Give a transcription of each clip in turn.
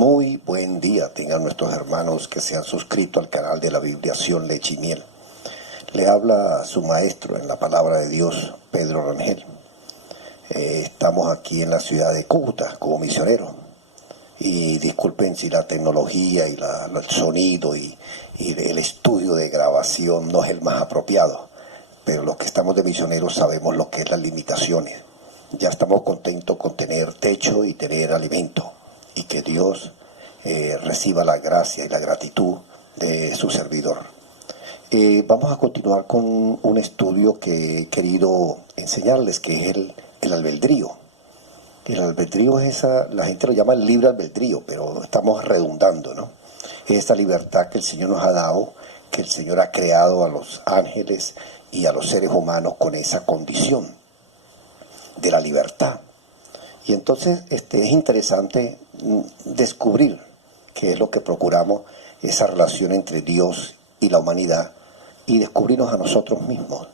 Muy buen día tengan nuestros hermanos que se han suscrito al canal de la Bibliación Leche y Miel. Le habla su maestro en la palabra de Dios, Pedro Rangel. Estamos aquí en la ciudad de Cúcuta como misioneros. Y disculpen si la tecnología y el sonido y el estudio de grabación no es el más apropiado. Pero los que estamos de misioneros sabemos lo que es las limitaciones. Ya estamos contentos con tener techo y tener alimento. Y que Dios reciba la gracia y la gratitud de su servidor. Vamos a continuar con un estudio que he querido enseñarles, que es el albedrío. El albedrío es la gente lo llama el libre albedrío, pero estamos redundando, ¿no? Es esa libertad que el Señor nos ha dado, que el Señor ha creado a los ángeles y a los seres humanos con esa condición de la libertad. Y entonces es interesante descubrir qué es lo que procuramos, esa relación entre Dios y la humanidad, y descubrirnos a nosotros mismos.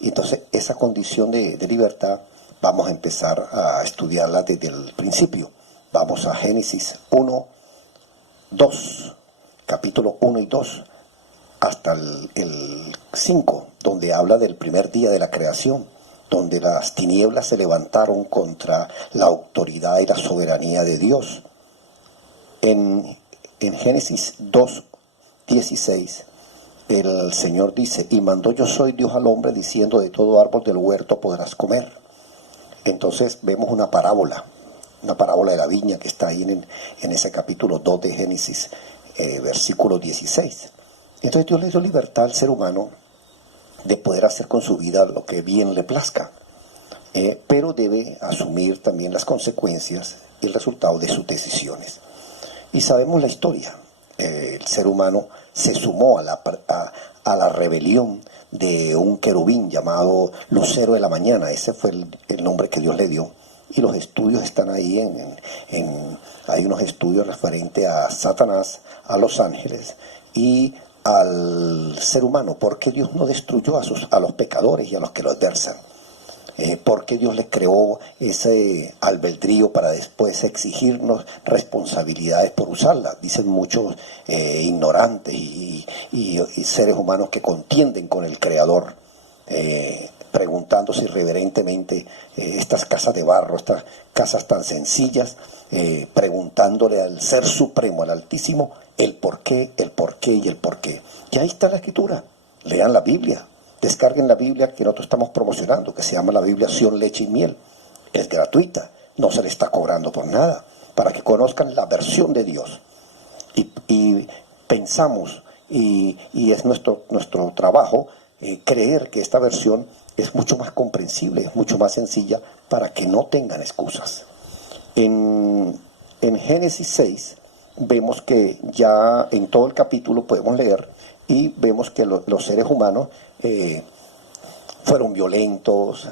Y entonces esa condición de libertad vamos a empezar a estudiarla desde el principio. Vamos a Génesis 1, 2, capítulo 1 y 2, hasta el 5, donde habla del primer día de la creación, donde las tinieblas se levantaron contra la autoridad y la soberanía de Dios. En Génesis 2, 16, el Señor dice: y mandó yo soy Dios al hombre, diciendo, de todo árbol del huerto podrás comer. Entonces vemos una parábola de la viña que está ahí en ese capítulo 2 de Génesis, versículo 16. Entonces Dios le dio libertad al ser humano de poder hacer con su vida lo que bien le plazca, pero debe asumir también las consecuencias y el resultado de sus decisiones. Y sabemos la historia. El ser humano se sumó a la rebelión de un querubín llamado Lucero de la Mañana. Ese fue el nombre que Dios le dio. Y los estudios están ahí, hay unos estudios referentes a Satanás, a los ángeles y al ser humano. ¿Por qué Dios no destruyó a los pecadores y a los que lo adversan? ¿Por qué Dios les creó ese albedrío para después exigirnos responsabilidades por usarla? Dicen muchos ignorantes y seres humanos que contienden con el Creador, preguntándose irreverentemente estas casas de barro, estas casas tan sencillas, preguntándole al Ser Supremo, al Altísimo, el por qué y el por qué. Y ahí está la Escritura. Lean la Biblia. Descarguen la Biblia que nosotros estamos promocionando, que se llama la Bibliación Leche y Miel. Es gratuita, no se le está cobrando por nada, para que conozcan la versión de Dios. Y pensamos, y es nuestro trabajo, creer que esta versión es mucho más comprensible, es mucho más sencilla, para que no tengan excusas. En Génesis 6 vemos que ya en todo el capítulo podemos leer y vemos que los seres humanos fueron violentos,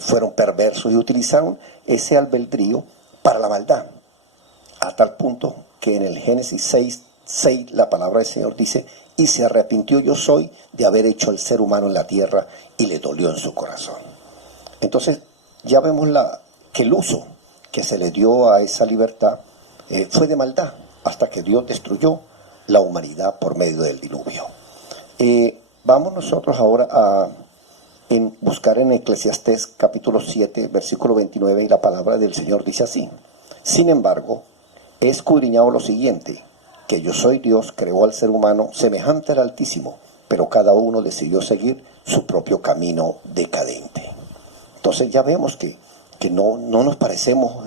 fueron perversos y utilizaron ese albedrío para la maldad, a tal punto que en el Génesis 6 la palabra del Señor dice: y se arrepintió yo soy de haber hecho al ser humano en la tierra, y le dolió en su corazón. Entonces ya vemos que el uso que se le dio a esa libertad fue de maldad, hasta que Dios destruyó la humanidad por medio del diluvio. Vamos nosotros ahora a buscar en Eclesiastés capítulo 7, versículo 29, y la palabra del Señor dice así: sin embargo, he escudriñado lo siguiente, que yo soy Dios, creó al ser humano semejante al Altísimo, pero cada uno decidió seguir su propio camino decadente. Entonces ya vemos que no nos parecemos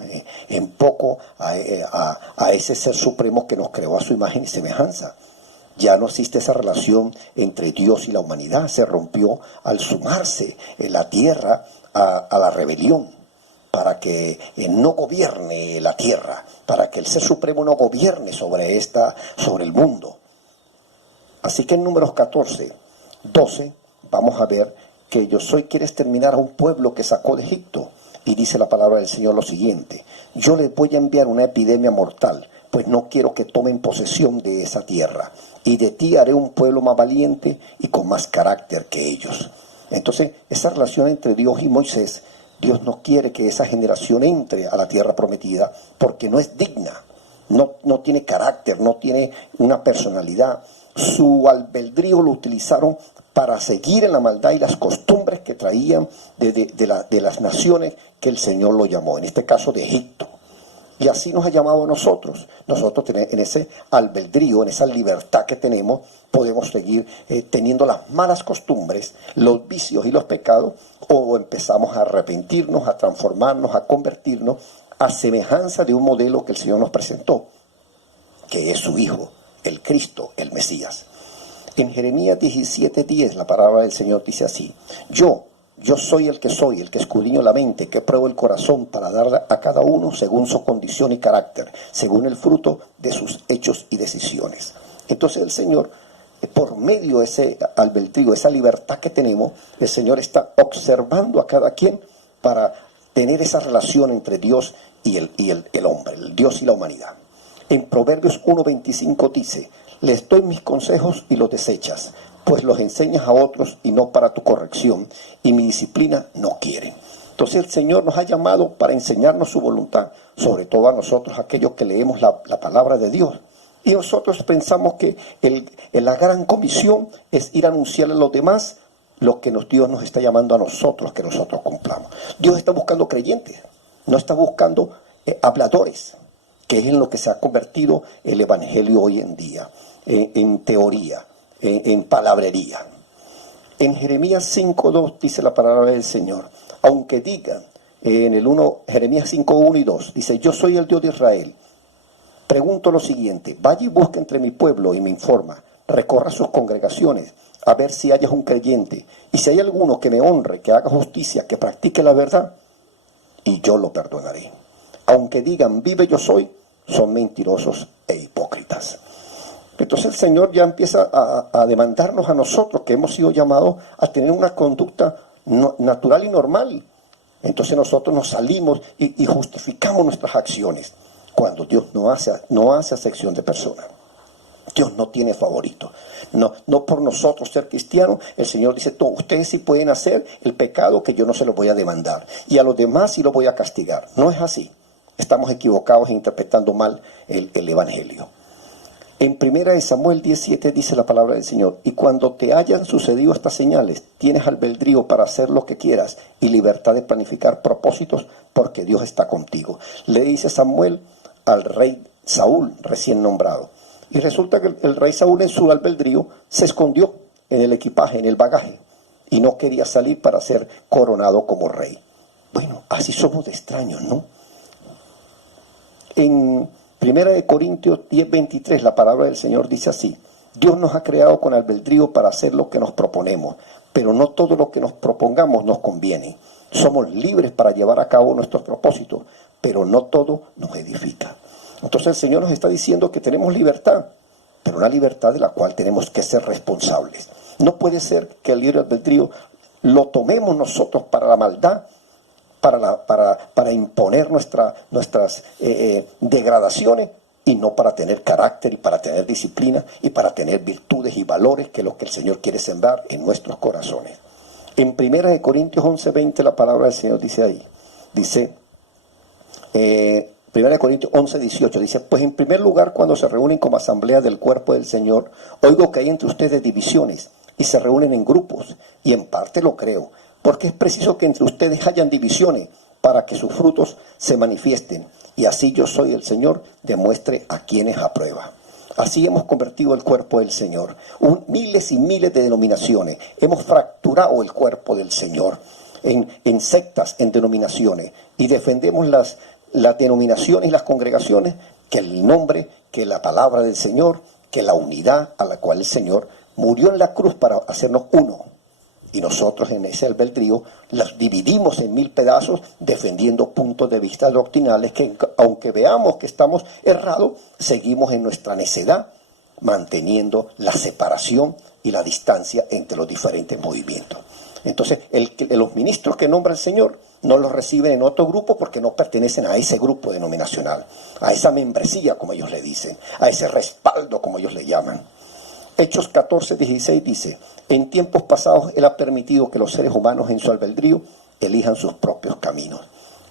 en poco a ese Ser Supremo que nos creó a su imagen y semejanza. Ya no existe esa relación entre Dios y la humanidad, se rompió al sumarse en la tierra a la rebelión, para que no gobierne la tierra, para que el Ser Supremo no gobierne sobre el mundo. Así que en Números 14, 12, vamos a ver que yo soy quiere exterminar a un pueblo que sacó de Egipto. Y dice la palabra del Señor lo siguiente: yo les voy a enviar una epidemia mortal, pues no quiero que tomen posesión de esa tierra. Y de ti haré un pueblo más valiente y con más carácter que ellos. Entonces, esa relación entre Dios y Moisés, Dios no quiere que esa generación entre a la tierra prometida porque no es digna. no tiene carácter, no tiene una personalidad. Su albedrío lo utilizaron para seguir en la maldad y las costumbres que traían de las naciones que el Señor lo llamó, en este caso de Egipto. Y así nos ha llamado a nosotros. Nosotros en ese albedrío, en esa libertad que tenemos, podemos seguir teniendo las malas costumbres, los vicios y los pecados, o empezamos a arrepentirnos, a transformarnos, a convertirnos a semejanza de un modelo que el Señor nos presentó, que es su Hijo, el Cristo, el Mesías. En Jeremías 17:10 la palabra del Señor dice así: Yo soy, el que escudriño la mente, que pruebo el corazón para dar a cada uno según su condición y carácter, según el fruto de sus hechos y decisiones. Entonces el Señor, por medio de ese albedrío, esa libertad que tenemos, el Señor está observando a cada quien para tener esa relación entre Dios y el hombre, el Dios y la humanidad. En Proverbios 1:25 dice: Les doy mis consejos y los desechas, pues los enseñas a otros y no para tu corrección, y mi disciplina no quieren. Entonces el Señor nos ha llamado para enseñarnos su voluntad, sobre todo a nosotros, aquellos que leemos la palabra de Dios. Y nosotros pensamos que la gran comisión es ir a anunciarle a los demás lo que Dios nos está llamando a nosotros, que nosotros cumplamos. Dios está buscando creyentes, no está buscando habladores, que es en lo que se ha convertido el evangelio hoy en día, en teoría, en palabrería. En Jeremías 5:2 dice la palabra del Señor: aunque digan, Jeremías 5:1 y 2, dice: Yo soy el Dios de Israel. Pregunto lo siguiente: vaya y busca entre mi pueblo y me informa, recorra sus congregaciones, a ver si hayas un creyente, y si hay alguno que me honre, que haga justicia, que practique la verdad, y yo lo perdonaré. Aunque digan, vive yo soy, son mentirosos e hipócritas. Entonces el Señor ya empieza a demandarnos a nosotros, que hemos sido llamados a tener una conducta natural y normal. Entonces nosotros nos salimos y justificamos nuestras acciones, cuando Dios no hace acepción de personas. Dios no tiene favorito. No por nosotros ser cristianos, el Señor dice: ustedes sí pueden hacer el pecado, que yo no se lo voy a demandar, y a los demás sí lo voy a castigar. No es así. Estamos equivocados e interpretando mal el Evangelio. En 1 Samuel 17 dice la palabra del Señor: y cuando te hayan sucedido estas señales, tienes albedrío para hacer lo que quieras y libertad de planificar propósitos, porque Dios está contigo. Le dice Samuel al rey Saúl, recién nombrado. Y resulta que el rey Saúl, en su albedrío, se escondió en el equipaje, en el bagaje, y no quería salir para ser coronado como rey. Bueno, así somos de extraños, ¿no? En 1 Corintios 10:23 la palabra del Señor dice así: Dios nos ha creado con albedrío para hacer lo que nos proponemos, pero no todo lo que nos propongamos nos conviene. Somos libres para llevar a cabo nuestros propósitos, pero no todo nos edifica. Entonces el Señor nos está diciendo que tenemos libertad, pero una libertad de la cual tenemos que ser responsables. No puede ser que el libre albedrío lo tomemos nosotros para la maldad, para imponer nuestras degradaciones, y no para tener carácter y para tener disciplina y para tener virtudes y valores, que es lo que el Señor quiere sembrar en nuestros corazones. En 1 Corintios 11:20 la palabra del Señor dice ahí, dice 1 Corintios 11:18, dice: pues en primer lugar, cuando se reúnen como asamblea del cuerpo del Señor, oigo que hay entre ustedes divisiones y se reúnen en grupos, y en parte lo creo, porque es preciso que entre ustedes hayan divisiones para que sus frutos se manifiesten, y así yo soy el Señor, demuestre a quienes aprueba. Así hemos convertido el cuerpo del Señor. Miles y miles de denominaciones. Hemos fracturado el cuerpo del Señor en sectas, en denominaciones, y defendemos las denominaciones y las congregaciones, que el nombre, que la palabra del Señor, que la unidad a la cual el Señor murió en la cruz para hacernos uno. Y nosotros en ese albedrío las dividimos en 1000 pedazos, defendiendo puntos de vista doctrinales que, aunque veamos que estamos errados, seguimos en nuestra necedad, manteniendo la separación y la distancia entre los diferentes movimientos. Entonces, los ministros que nombra el Señor no los reciben en otro grupo, porque no pertenecen a ese grupo denominacional, a esa membresía, como ellos le dicen, a ese respaldo, como ellos le llaman. Hechos 14:16 dice: en tiempos pasados Él ha permitido que los seres humanos en su albedrío elijan sus propios caminos.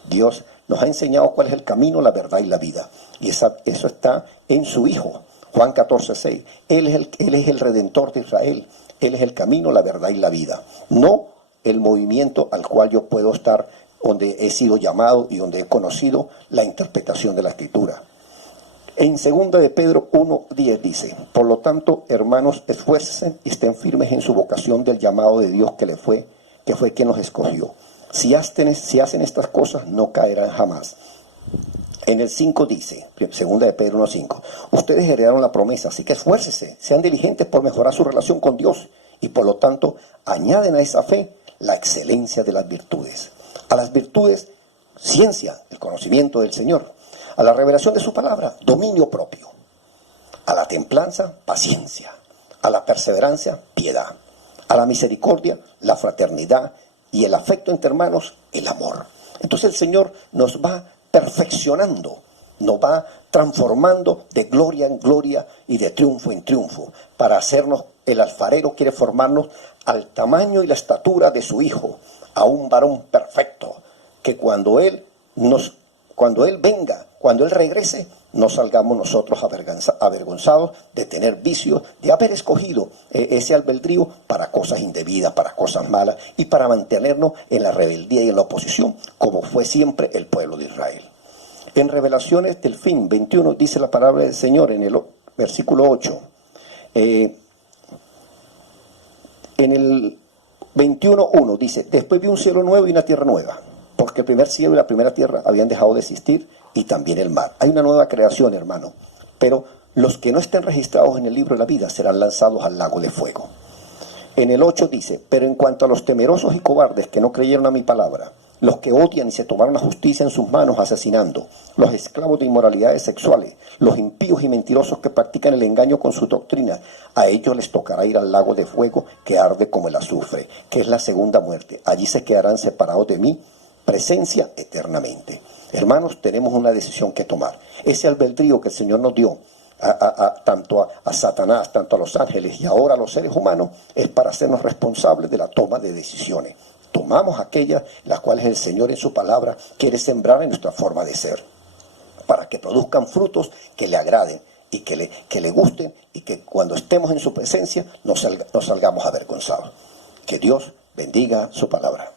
Dios nos ha enseñado cuál es el camino, la verdad y la vida. Y eso está en su Hijo. Juan 14:6. Él es el Redentor de Israel. Él es el camino, la verdad y la vida. No el movimiento al cual yo puedo estar, donde he sido llamado y donde he conocido la interpretación de la Escritura. En 2 de Pedro 1:10 dice: por lo tanto, hermanos, esfuércense y estén firmes en su vocación del llamado de Dios que fue quien los escogió. Si hacen estas cosas, no caerán jamás. En el 5 dice, 2 de Pedro 1:5, ustedes heredaron la promesa, así que esfuércense, sean diligentes por mejorar su relación con Dios y por lo tanto añaden a esa fe la excelencia de las virtudes. A las virtudes, ciencia, el conocimiento del Señor. A la revelación de su palabra, dominio propio. A la templanza, paciencia. A la perseverancia, piedad. A la misericordia, la fraternidad. Y el afecto entre hermanos, el amor. Entonces el Señor nos va perfeccionando, nos va transformando de gloria en gloria y de triunfo en triunfo, para hacernos, el alfarero quiere formarnos al tamaño y la estatura de su Hijo, a un varón perfecto, que cuando Él venga, cuando Él regrese, no salgamos nosotros avergonzados de tener vicios, de haber escogido ese albedrío para cosas indebidas, para cosas malas y para mantenernos en la rebeldía y en la oposición, como fue siempre el pueblo de Israel. En Revelaciones del fin 21 dice la palabra del Señor en el versículo 8. En el 21:1 dice: después vi un cielo nuevo y una tierra nueva, porque el primer cielo y la primera tierra habían dejado de existir, y también el mar. Hay una nueva creación, hermano, pero los que no estén registrados en el libro de la vida serán lanzados al lago de fuego. En el 8 dice: pero en cuanto a los temerosos y cobardes que no creyeron a mi palabra, los que odian y se tomaron la justicia en sus manos asesinando, los esclavos de inmoralidades sexuales, los impíos y mentirosos que practican el engaño con su doctrina, a ellos les tocará ir al lago de fuego que arde como el azufre, que es la segunda muerte. Allí se quedarán separados de mi presencia eternamente. Hermanos, tenemos una decisión que tomar. Ese albedrío que el Señor nos dio tanto a Satanás, tanto a los ángeles y ahora a los seres humanos, es para hacernos responsables de la toma de decisiones. Tomamos aquellas las cuales el Señor en su palabra quiere sembrar en nuestra forma de ser, para que produzcan frutos que le agraden y que le gusten, y que cuando estemos en su presencia no salgamos avergonzados. Que Dios bendiga su palabra.